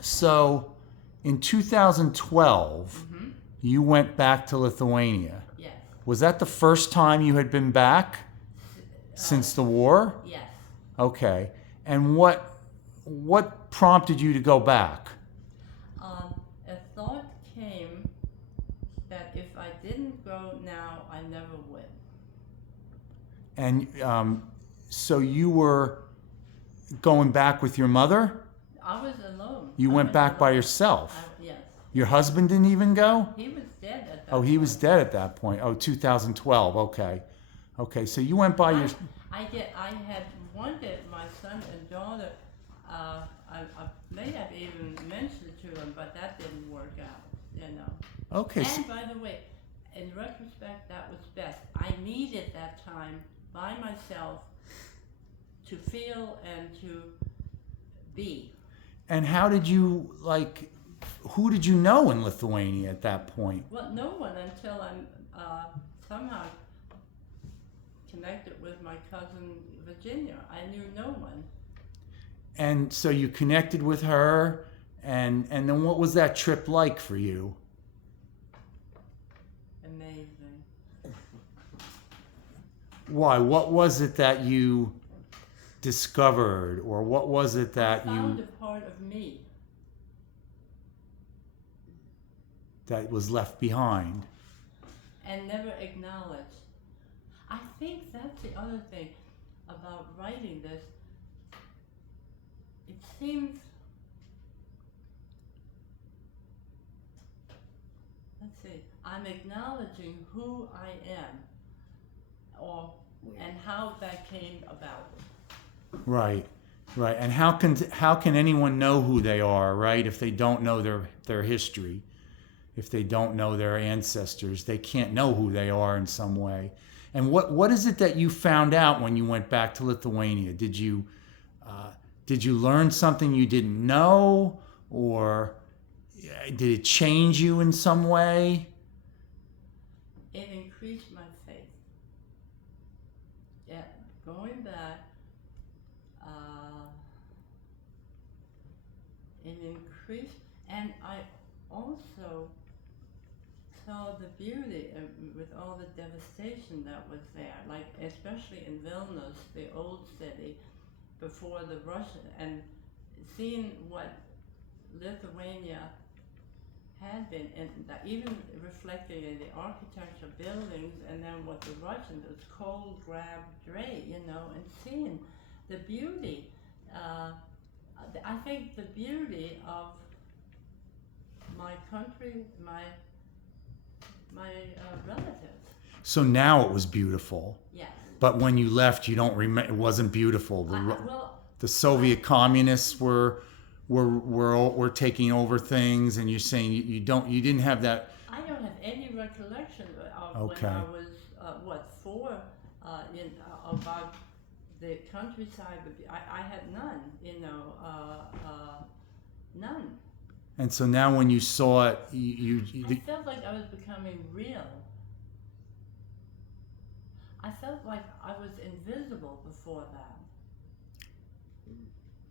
So, in 2012, Mm-hmm. you went back to Lithuania. Yes. Was that the first time you had been back since the war? Yes. Okay. And what prompted you to go back? A thought came that if I didn't go now, I never would. And so you were going back with your mother? I was alone. You I went went back by alone. yourself? Yes. Your husband didn't even go? He was dead at that Oh, he was point. dead at that point. Oh, 2012. Okay. Okay, so you went by your... I had wanted my son and daughter. I may have even mentioned it to them, but that didn't work out. You know. Okay. And by the way, in retrospect, that was best. I needed that time by myself to feel and to be. And how did you, who did you know in Lithuania at that point? Well, no one until I'm somehow connected with my cousin Virginia. I knew no one. And so you connected with her, and then what was that trip like for you? Amazing. Why? What was it that you discovered, or what was it that I found you a part of me. that was left behind? And never acknowledged. I think that's the other thing about writing this. It seems, let's see, I'm acknowledging who I am, and how that came about. Right, right. And how can anyone know who they are, right? If they don't know their history, if they don't know their ancestors, they can't know who they are in some way. And what is it that you found out when you went back to Lithuania? Did you learn something you didn't know, or did it change you in some way? It increased my faith. Yeah, going back, it increased, and I also saw the beauty with all the devastation that was there, like especially in Vilnius, the old city, before the Russian, and seeing what Lithuania had been, and that even reflecting in the architecture, buildings, and then what the Russians, it's cold, drab, gray, and seeing the beauty. I think the beauty of my country, my relatives. So now it was beautiful. Yes. But when you left, you don't remember. It wasn't beautiful. The Soviet communists were taking over things, and you're saying you didn't have that. I don't have any recollection of Okay. when I was 4 about the countryside. I had none. None. And so now when you saw it, I felt like I was becoming real. I felt like I was invisible before that.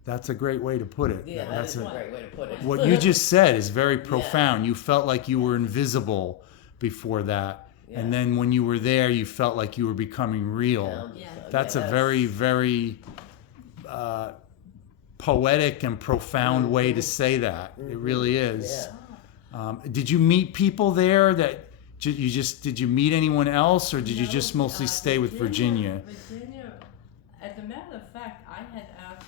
That's a great way to put it. Yeah, that's a great way to put it. What you just said is very profound. You felt like you were invisible before that. Yeah. And then when you were there, you felt like you were becoming real. Yeah. That's a very, very poetic and profound way to say that. It really is. Yeah. Did you meet people there did you meet anyone else, or did you just mostly stay with Virginia? Virginia, as a matter of fact, I had asked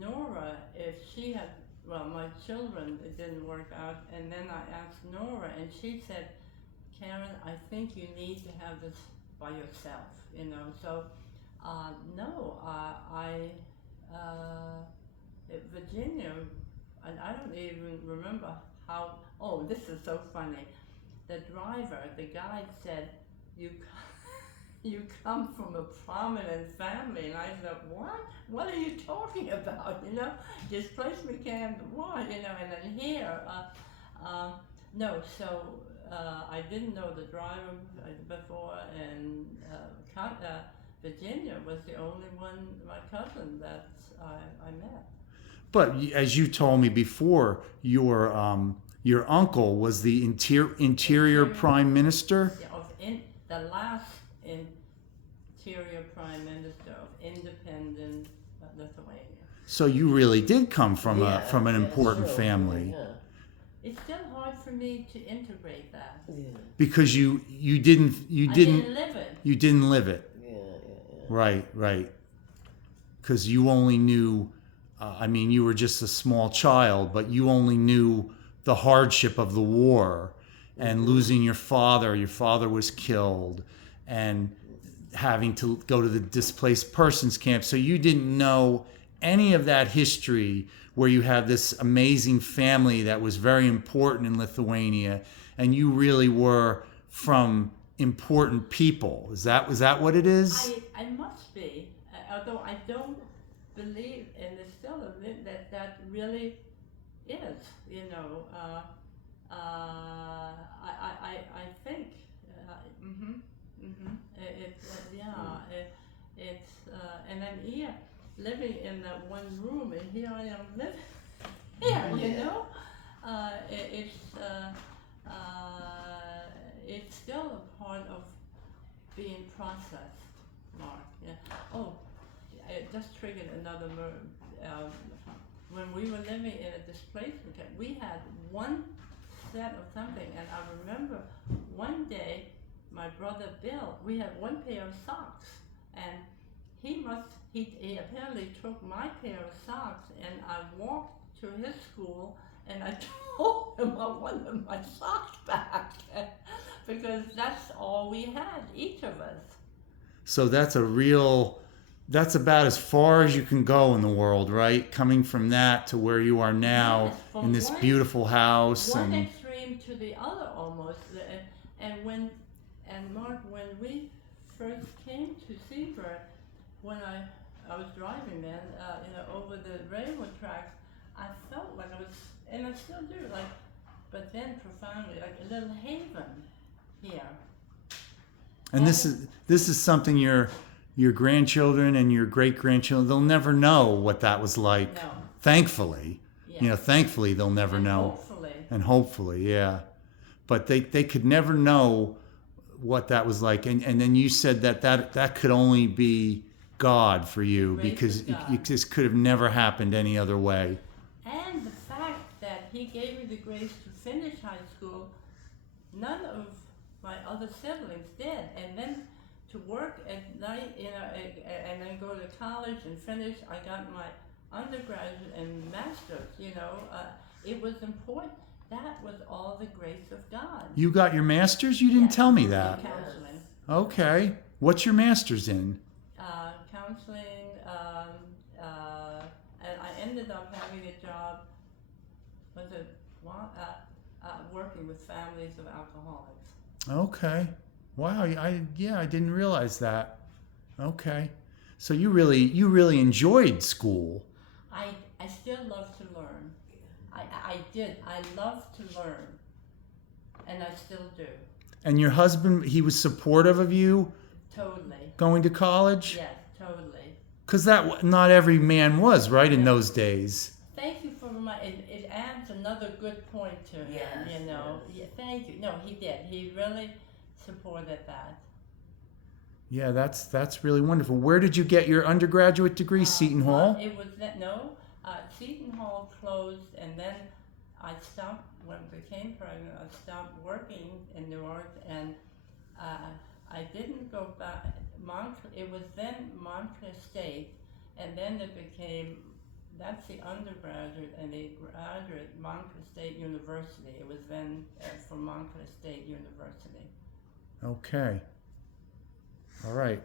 Nora if she had, my children, it didn't work out, and then I asked Nora, and she said, Karen, I think you need to have this by yourself, so, no, Virginia, and I don't even remember how, this is so funny. The driver, the guide said, you come from a prominent family. And I said, what? What are you talking about? This place became what? And then here, no, so I didn't know the driver before, and Virginia was the only one, my cousin, that I met. But as you told me before, your uncle was the interior prime minister. Of the last interior prime minister of independent Lithuania. So you really did come from Yeah, from an yeah, important sure. family. Yeah. It's still hard for me to integrate that. Yeah. Because you didn't I didn't live it. you didn't live it. Yeah. Right. Because you only knew, I mean, you were just a small child, but you only knew the hardship of the war and losing your father. Your father was killed and having to go to the displaced persons camp. So you didn't know any of that history where you have this amazing family that was very important in Lithuania and you really were from important people. Was that what it is? I must be, although I don't believe, and it's still a bit that really is, you know. I think, it's and I'm here living in that one room, and here I am living here, you know. It's still a part of being processed, Mark. Yeah. Oh, it just triggered another when we were living in a displacement camp, we had one set of something, and I remember one day my brother Bill, we had one pair of socks, and he apparently took my pair of socks, and I walked to his school, and I told him I wanted my socks back because that's all we had, each of us. So that's about as far as you can go in the world, right? Coming from that to where you are now Yes, in this beautiful house. One And extreme to the other almost. And Mark, when we first came to Seabird, when I was driving then, over the railroad tracks, I felt like I was, and I still do, but then profoundly, like a little haven here. and this is something your grandchildren and your great grandchildren, they'll never know what that was like. No. Thankfully, Yeah. thankfully they'll never And know. Hopefully. And hopefully, yeah. But they could never know what that was like. And then you said that could only be God for you, Grace because of God. it just could have never happened any other way. And the fact that he gave me the grace to finish high school, none of my other siblings did. And then to work at night, and then go to college and finish, I got my undergraduate and master's, it was important. That was all the grace of God. You got your master's? You didn't Yes, tell me in that. counseling. Okay. What's your master's in? Counseling, and I ended up having a job, working with families of alcoholics. Okay. Wow. I didn't realize that. Okay. So you really enjoyed school. I still love to learn. I did. I love to learn, and I still do. And your husband, he was supportive of you Totally. going to college? Yes, totally. Because not every man was, right, in Yeah. those days. Thank you for it adds another good point to him, Yes, Yeah, thank you. No, he did. He really supported that. Yeah, that's really wonderful. Where did you get your undergraduate degree? Seton Hall? It was Seton Hall closed, and then I stopped when I became pregnant. I stopped working in New York, and I didn't go back. It was then Montclair State, and then it became. That's the undergraduate, and the graduate Montclair State University. It was then from Montclair State University. Okay. All right.